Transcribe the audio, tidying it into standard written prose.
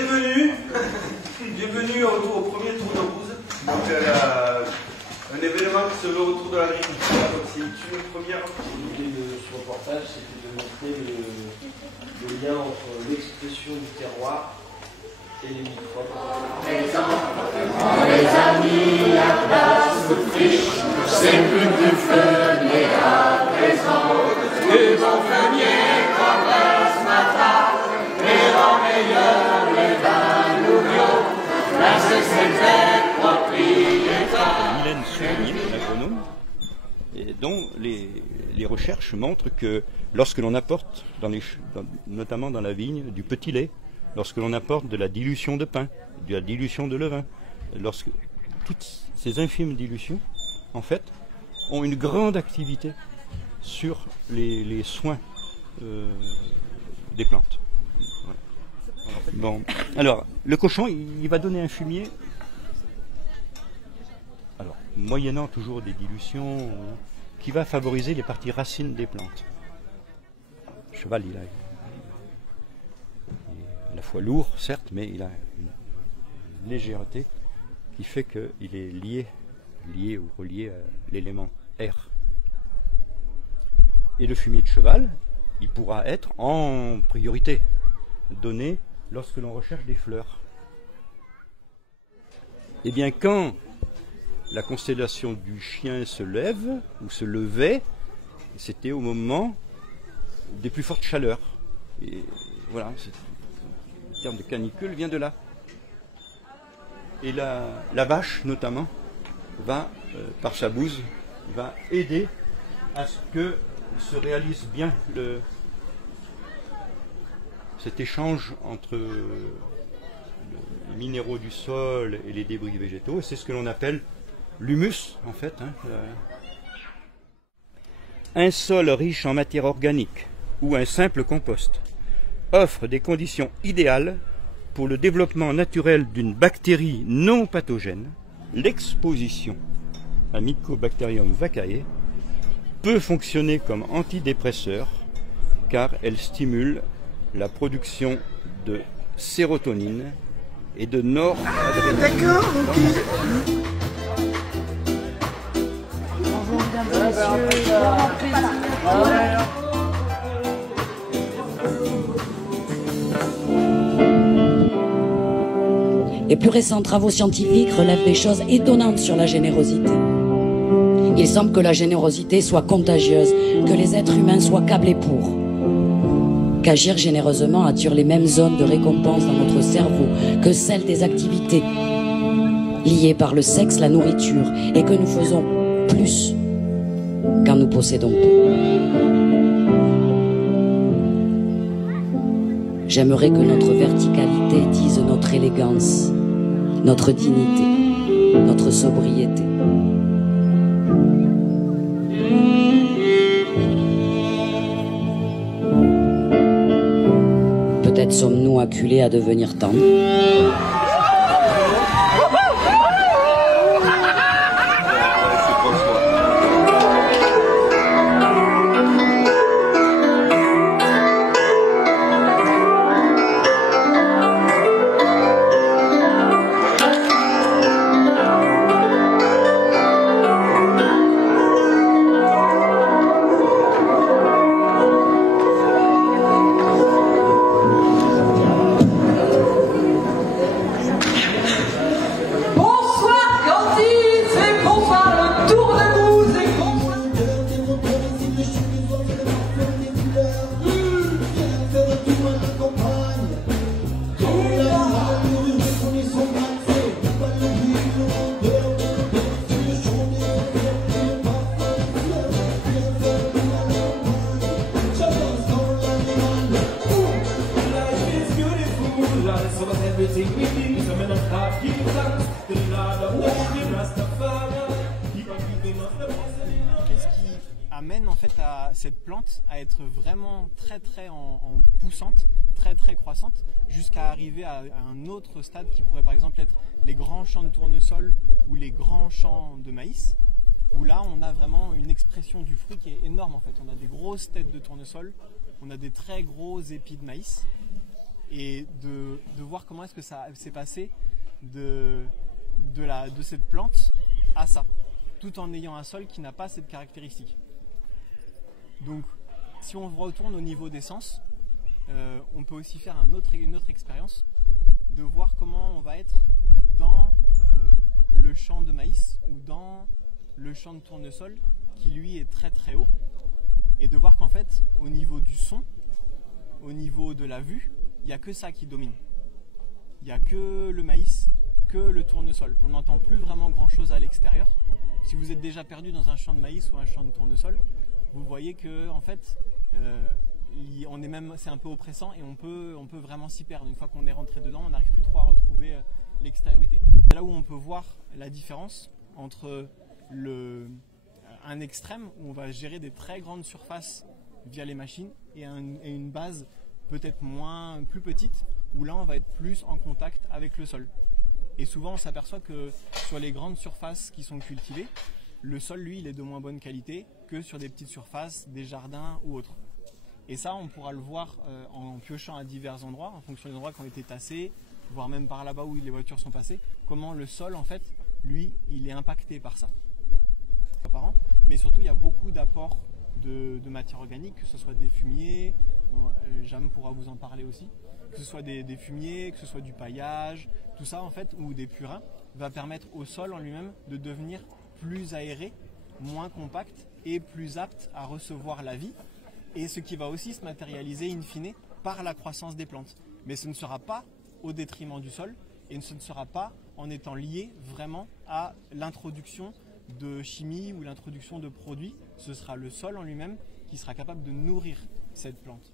Bienvenue, bienvenue au premier tour de Rouze. Donc, un événement qui se veut autour de l'agriculture. Donc c'est une première. L'idée de ce reportage, c'était de montrer le lien entre l'expression du terroir et les microbes. On les a mis à place sous friche, c'est plus du fenier à présent. Les bons feniers comme ce matin, les rangs meilleurs, les vins nouveaux, là c'est cette propriétaire. Mylène Souvigné, l'agronome, et dont les recherches montrent que lorsque l'on apporte, notamment dans la vigne, du petit lait, lorsque l'on apporte de la dilution de pain, de la dilution de levain, lorsque toutes ces infimes dilutions, en fait, ont une grande activité sur les soins des plantes. Voilà. Bon, alors, le cochon, il va donner un fumier, alors, moyennant toujours des dilutions, qui va favoriser les parties racines des plantes. Le cheval, il est à la fois lourd, certes, mais il a une légèreté qui fait qu'il est lié ou relié à l'élément air. Et le fumier de cheval, il pourra être en priorité donné lorsque l'on recherche des fleurs. Eh bien, quand la constellation du chien se lève ou se levait, c'était au moment des plus fortes chaleurs. Et voilà, le terme de canicule vient de là. Et la vache, notamment, va, par sa bouse, va aider à ce que se réalise bien cet échange entre les minéraux du sol et les débris végétaux. Et c'est ce que l'on appelle l'humus, en fait. Un sol riche en matière organique ou un simple compost offre des conditions idéales pour le développement naturel d'une bactérie non pathogène. L'exposition à Mycobacterium vaccae peut fonctionner comme antidépresseur car elle stimule la production de sérotonine et de noradrénaline. D'accord, ok. Bonjour mesdames et messieurs, grand plaisir. Les plus récents travaux scientifiques relèvent des choses étonnantes sur la générosité. Il semble que la générosité soit contagieuse, que les êtres humains soient câblés pour. Qu'agir généreusement attire les mêmes zones de récompense dans notre cerveau que celles des activités liées par le sexe, la nourriture, et que nous faisons plus quand nous possédons peu. J'aimerais que notre verticalité dise notre élégance, notre dignité, notre sobriété. Peut-être sommes-nous acculés à devenir tendres. Qu'est-ce qui amène en fait à cette plante à être vraiment très en poussante, très croissante, jusqu'à arriver à un autre stade qui pourrait par exemple être les grands champs de tournesol ou les grands champs de maïs, où là on a vraiment une expression du fruit qui est énorme en fait. On a des grosses têtes de tournesol, on a des très gros épis de maïs. et de voir comment est-ce que ça s'est passé de cette plante à ça, tout en ayant un sol qui n'a pas cette caractéristique. Donc si on retourne au niveau des sens, on peut aussi faire une autre expérience, de voir comment on va être dans le champ de maïs ou dans le champ de tournesol qui lui est très très haut, et de voir qu'en fait au niveau du son, au niveau de la vue, il n'y a que ça qui domine. Il n'y a que le maïs, que le tournesol. On n'entend plus vraiment grand chose à l'extérieur. Si vous êtes déjà perdu dans un champ de maïs ou un champ de tournesol, vous voyez que en fait c'est un peu oppressant et on peut vraiment s'y perdre. Une fois qu'on est rentré dedans, on n'arrive plus trop à retrouver l'extériorité. C'est là où on peut voir la différence entre un extrême où on va gérer des très grandes surfaces via les machines et une base peut-être plus petite où là on va être plus en contact avec le sol. Et souvent on s'aperçoit que sur les grandes surfaces qui sont cultivées, le sol lui il est de moins bonne qualité que sur des petites surfaces, des jardins ou autres. Et ça on pourra le voir en piochant à divers endroits, en fonction des endroits qui ont été tassés, voire même par là-bas où les voitures sont passées, comment le sol en fait, lui, il est impacté par ça. Mais surtout il y a beaucoup d'apports de matière organique, que ce soit des fumiers, Jam pourra vous en parler aussi, que ce soit des fumiers, que ce soit du paillage, tout ça en fait, ou des purins, va permettre au sol en lui-même de devenir plus aéré, moins compact et plus apte à recevoir la vie, et ce qui va aussi se matérialiser in fine par la croissance des plantes. Mais ce ne sera pas au détriment du sol, et ce ne sera pas en étant lié vraiment à l'introduction de chimie ou l'introduction de produits. Ce sera le sol en lui-même qui sera capable de nourrir cette plante.